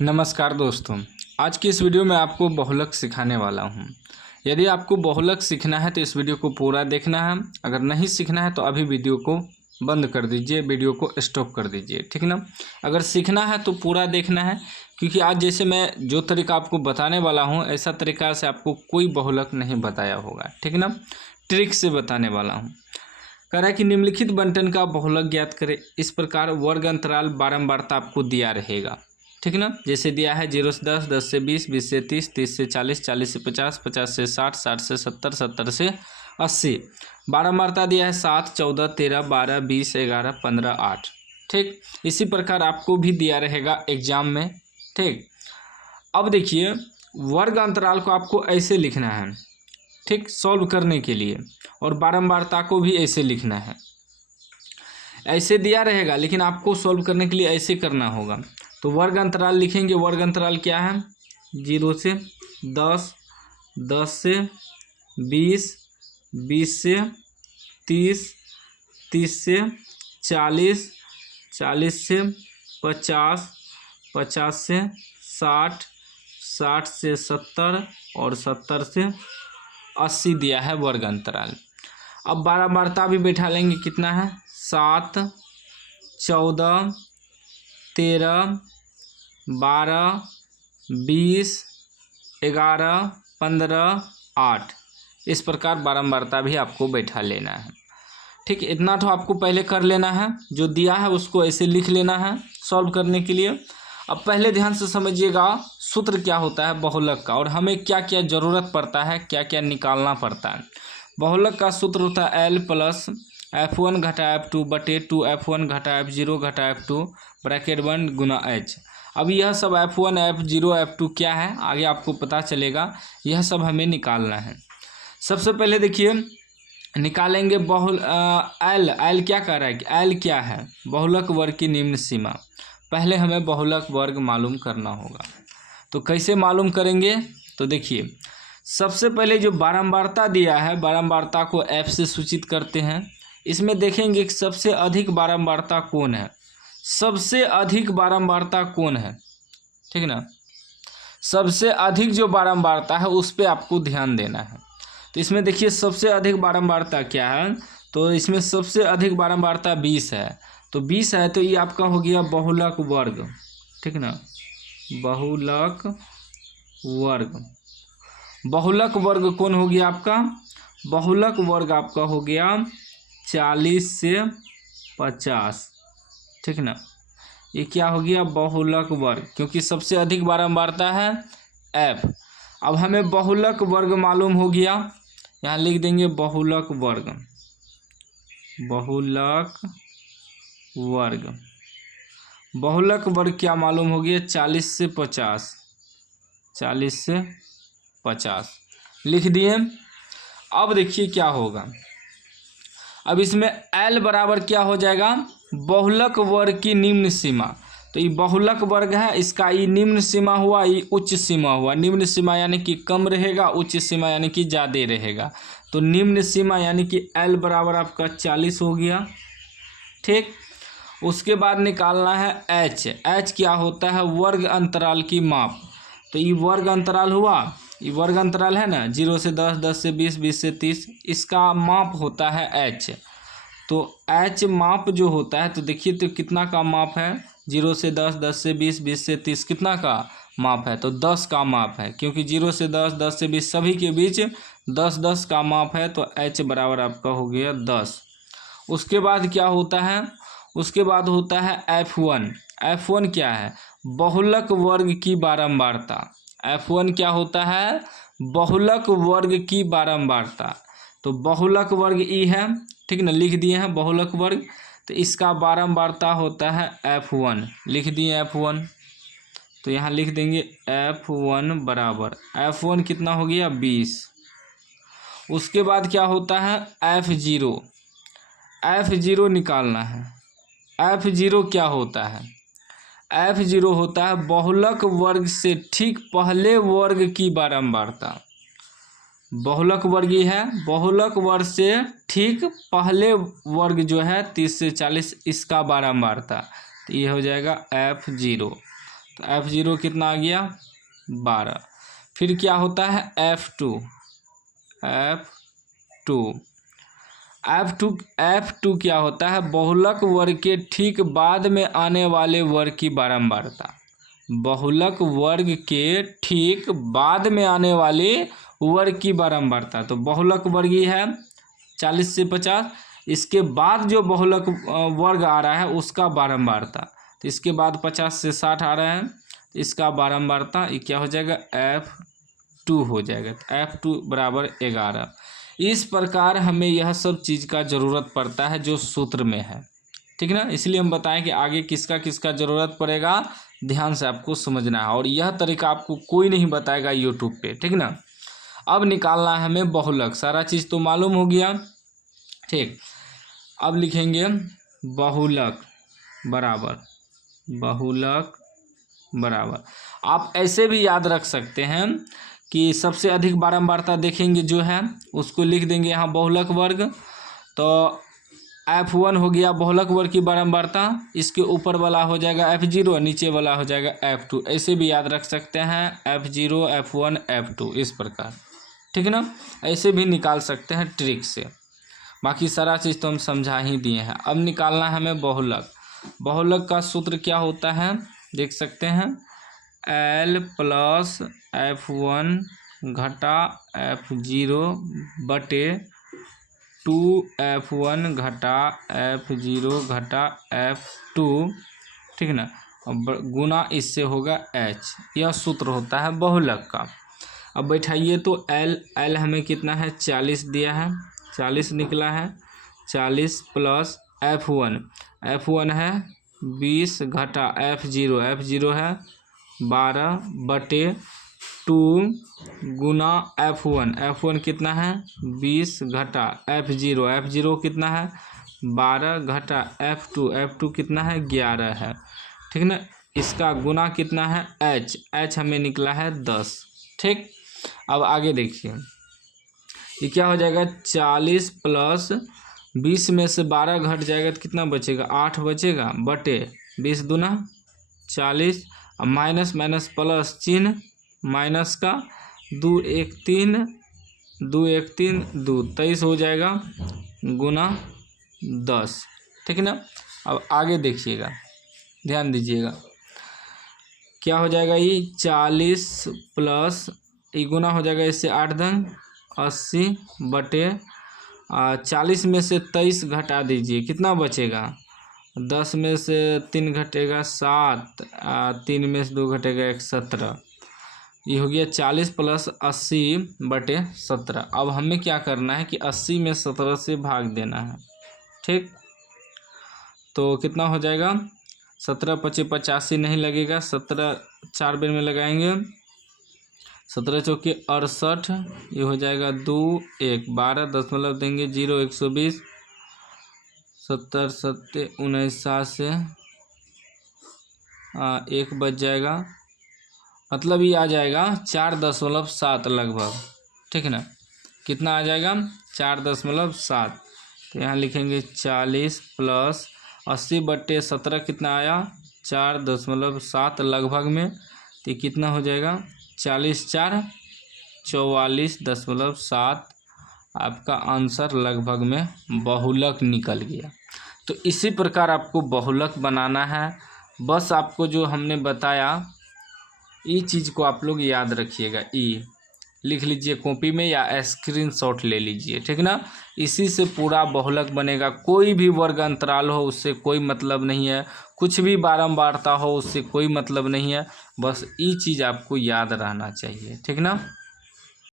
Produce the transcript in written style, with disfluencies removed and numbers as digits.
नमस्कार दोस्तों, आज की इस वीडियो में आपको बहुलक सिखाने वाला हूं। यदि आपको बहुलक सीखना है तो इस वीडियो को पूरा देखना है। अगर नहीं सीखना है तो अभी वीडियो को बंद कर दीजिए, वीडियो को स्टॉप कर दीजिए, ठीक ना। अगर सीखना है तो पूरा देखना है, क्योंकि आज जैसे मैं जो तरीका आपको बताने वाला हूँ ऐसा तरीका से आपको कोई बहुलक नहीं बताया होगा, ठीक ना। ट्रिक से बताने वाला हूँ। कह रहा है कि निम्नलिखित बंटन का बहुलक ज्ञात करें। इस प्रकार वर्ग अंतराल बारंबारता आपको दिया रहेगा, ठीक ना। जैसे दिया है 0 से 10, 10 से 20, 20 से 30, 30 से 40, 40 से 50, 50 से 60, 60 से 70, 70 से 80। बारंबारता दिया है 7, 14, 13, 12, 20, 11, 15, 8। ठीक, इसी प्रकार आपको भी दिया रहेगा एग्जाम में। ठीक, अब देखिए वर्ग अंतराल को आपको ऐसे लिखना है, ठीक, सॉल्व करने के लिए, और बारंबारता को भी ऐसे लिखना है। ऐसे दिया रहेगा लेकिन आपको सॉल्व करने के लिए ऐसे करना होगा। तो वर्ग अंतराल लिखेंगे। वर्ग अंतराल क्या है? 0 से 10, 10 से 20, 20 से 30, 30 से 40, 40 से 50, 50 से 60, 60 से 70 और 70 से 80 दिया है वर्ग अंतराल। अब बारंबारता भी बैठा लेंगे। कितना है? 7, 14, 13, 12, 20, 11, 15, 8। इस प्रकार बारंबारता भी आपको बैठा लेना है। ठीक, इतना तो आपको पहले कर लेना है। जो दिया है उसको ऐसे लिख लेना है सॉल्व करने के लिए। अब पहले ध्यान से समझिएगा सूत्र क्या होता है बहुलक का, और हमें क्या क्या ज़रूरत पड़ता है, क्या क्या निकालना पड़ता है। बहुलक का सूत्र होता है L प्लस F1 घटा F2 बटे 2 F1 घटा F0 घटा F2 ब्रैकेट 1 गुना H। अब यह सब F1 F0 F2 क्या है आगे आपको पता चलेगा। यह सब हमें निकालना है। सबसे पहले देखिए निकालेंगे L क्या कह रहा है कि L क्या है? बहुलक वर्ग की निम्न सीमा। पहले हमें बहुलक वर्ग मालूम करना होगा। तो कैसे मालूम करेंगे? तो देखिए सबसे पहले जो बारंबारता दिया है, बारंबारता को F से सूचित करते हैं। इसमें देखेंगे कि सबसे अधिक बारंबारता कौन है। सबसे अधिक बारंबारता कौन है, ठीक ना। सबसे अधिक जो बारंबारता है उस पर आपको ध्यान देना है। तो इसमें देखिए सबसे अधिक बारंबारता क्या है, तो इसमें सबसे अधिक बारंबारता 20 है। तो 20 है तो ये आपका हो गया बहुलक वर्ग, ठीक ना। बहुलक वर्ग, बहुलक वर्ग कौन हो गया आपका? बहुलक वर्ग आपका हो गया 40 से 50, ठीक ना। ये क्या हो गया? बहुलक वर्ग, क्योंकि सबसे अधिक बारंबारता है F। अब हमें बहुलक वर्ग मालूम हो गया, यहाँ लिख देंगे बहुलक वर्ग। बहुलक वर्ग, बहुलक वर्ग क्या मालूम हो गया? 40 से 50, 40 से 50 लिख दिए। अब देखिए क्या होगा। अब इसमें L बराबर क्या हो जाएगा? बहुलक वर्ग की निम्न सीमा। तो ये बहुलक वर्ग है, इसका ये निम्न सीमा हुआ, ये उच्च सीमा हुआ। निम्न सीमा यानी कि कम रहेगा, उच्च सीमा यानी कि ज़्यादा रहेगा। तो निम्न सीमा यानी कि L बराबर आपका 40 हो गया, ठीक। उसके बाद निकालना है H। H क्या होता है? वर्ग अंतराल की माप। तो ये वर्ग अंतराल हुआ, ये वर्ग अंतराल है ना, 0 से 10, 10 से 20, 20 से 30, इसका माप होता है H। तो H माप जो होता है, तो देखिए तो कितना का माप है? 0 से 10, 10 से 20, 20 से 30 कितना का माप है? तो 10 का माप है, क्योंकि 0 से 10, 10 से 20 सभी के बीच 10 10 का माप है। तो H बराबर आपका हो गया 10। उसके बाद क्या होता है? उसके बाद होता है F1। F1 क्या है? बहुलक वर्ग की बारंबारता। F1 क्या होता है? बहुलक वर्ग की बारंबारता। तो बहुलक वर्ग ई है, ठीक ना, लिख दिए हैं बहुलक वर्ग। तो इसका बारंबारता होता है F1, लिख दिए F1। तो यहाँ लिख देंगे F1 बराबर, F1 कितना हो गया? 20। उसके बाद क्या होता है? F0। F0 निकालना है। F0 क्या होता है? F0 होता है बहुलक वर्ग से ठीक पहले वर्ग की बारंबारता। बहुलक वर्ग ही है, बहुलक वर्ग से ठीक पहले वर्ग जो है 30 से 40, इसका बारंबारता। तो ये हो जाएगा F0। तो F0 कितना आ गया 12। फिर क्या होता है F2 क्या होता है, बहुलक वर्ग के ठीक बाद में आने वाले वर्ग की बारंबारता। बहुलक वर्ग के ठीक बाद में आने वाले वर्ग की बारंबारता। तो बहुलक वर्ग ही है 40 से 50, इसके बाद जो बहुलक वर्ग आ रहा है उसका बारंबारता। तो इसके बाद 50 से 60 आ रहा है, तो इसका बारंबारता ये क्या हो जाएगा F2 हो जाएगा। तो F2 बराबर 11। इस प्रकार हमें यह सब चीज़ का ज़रूरत पड़ता है जो सूत्र में है, ठीक ना। इसलिए हम बताएं कि आगे किसका किसका ज़रूरत पड़ेगा, ध्यान से आपको समझना है। और यह तरीका आपको कोई नहीं बताएगा यूट्यूब पे, ठीक ना। अब निकालना है हमें बहुलक, सारा चीज़ तो मालूम हो गया, ठीक। अब लिखेंगे बहुलक बराबर आप ऐसे भी याद रख सकते हैं कि सबसे अधिक बारंबारता देखेंगे जो है उसको लिख देंगे यहाँ बहुलक वर्ग। तो F1 हो गया बहुलक वर्ग की बारंबारता, इसके ऊपर वाला हो जाएगा F0, नीचे वाला हो जाएगा F2। ऐसे भी याद रख सकते हैं F0 F1 F2 इस प्रकार, ठीक ना। ऐसे भी निकाल सकते हैं ट्रिक से। बाकी सारा चीज़ तो हम समझा ही दिए हैं। अब निकालना है हमें बहुलक का सूत्र क्या होता है देख सकते हैं, L प्लस F1 घटा F0 बटे 2F1 घटा F0 घटा F2, ठीक ना। अब गुना इससे होगा H, यह सूत्र होता है बहुलक का। अब बैठाइए तो L हमें कितना है 40 दिया है, 40 निकला है। 40 प्लस F1 है 20 घटा F0 है 12 बटे 2 गुना F1 कितना है 20 घटा F0 कितना है 12 घटा F2 कितना है 11 है, ठीक ना। इसका गुना कितना है H हमें निकला है 10, ठीक। अब आगे देखिए ये क्या हो जाएगा 40 प्लस 20 में से 12 घट जाएगा तो कितना बचेगा 8 बचेगा, बटे 20 दूना 40, अब माइनस प्लस चिन्ह माइनस का 2 1 3 2 23 हो जाएगा गुना 10, ठीक ना। अब आगे देखिएगा ध्यान दीजिएगा क्या हो जाएगा, ये 40 प्लस ये गुना हो जाएगा इससे 8 दंग 80 बटे 40 में से 23 घटा दीजिए कितना बचेगा, 10 में से 3 घटेगा 7, 3 में से 2 घटेगा 1 17, ये हो गया 40 प्लस 80 बटे 17। अब हमें क्या करना है कि 80 में 17 से भाग देना है, ठीक। तो कितना हो जाएगा 17 × 5 = 85 नहीं लगेगा, 17 4 बार में लगाएंगे 17 चौके 68, ये हो जाएगा 2 1 12 दशमलव देंगे 0 120 70 7 19 से 1 बच जाएगा, मतलब ये आ जाएगा 4.7 लगभग, ठीक है ना। कितना आ जाएगा 4.7। तो यहाँ लिखेंगे 40 प्लस 80 बटे 17 कितना आया 4.7 लगभग में, तो कितना हो जाएगा 40 4 44.7। आपका आंसर लगभग में बहुलक निकल गया। तो इसी प्रकार आपको बहुलक बनाना है। बस आपको जो हमने बताया ये चीज़ को आप लोग याद रखिएगा, ई लिख लीजिए कॉपी में या स्क्रीनशॉट ले लीजिए, ठीक ना। इसी से पूरा बहुलक बनेगा। कोई भी वर्ग अंतराल हो उससे कोई मतलब नहीं है, कुछ भी बारंबारता हो उससे कोई मतलब नहीं है, बस ये चीज़ आपको याद रहना चाहिए, ठीक ना।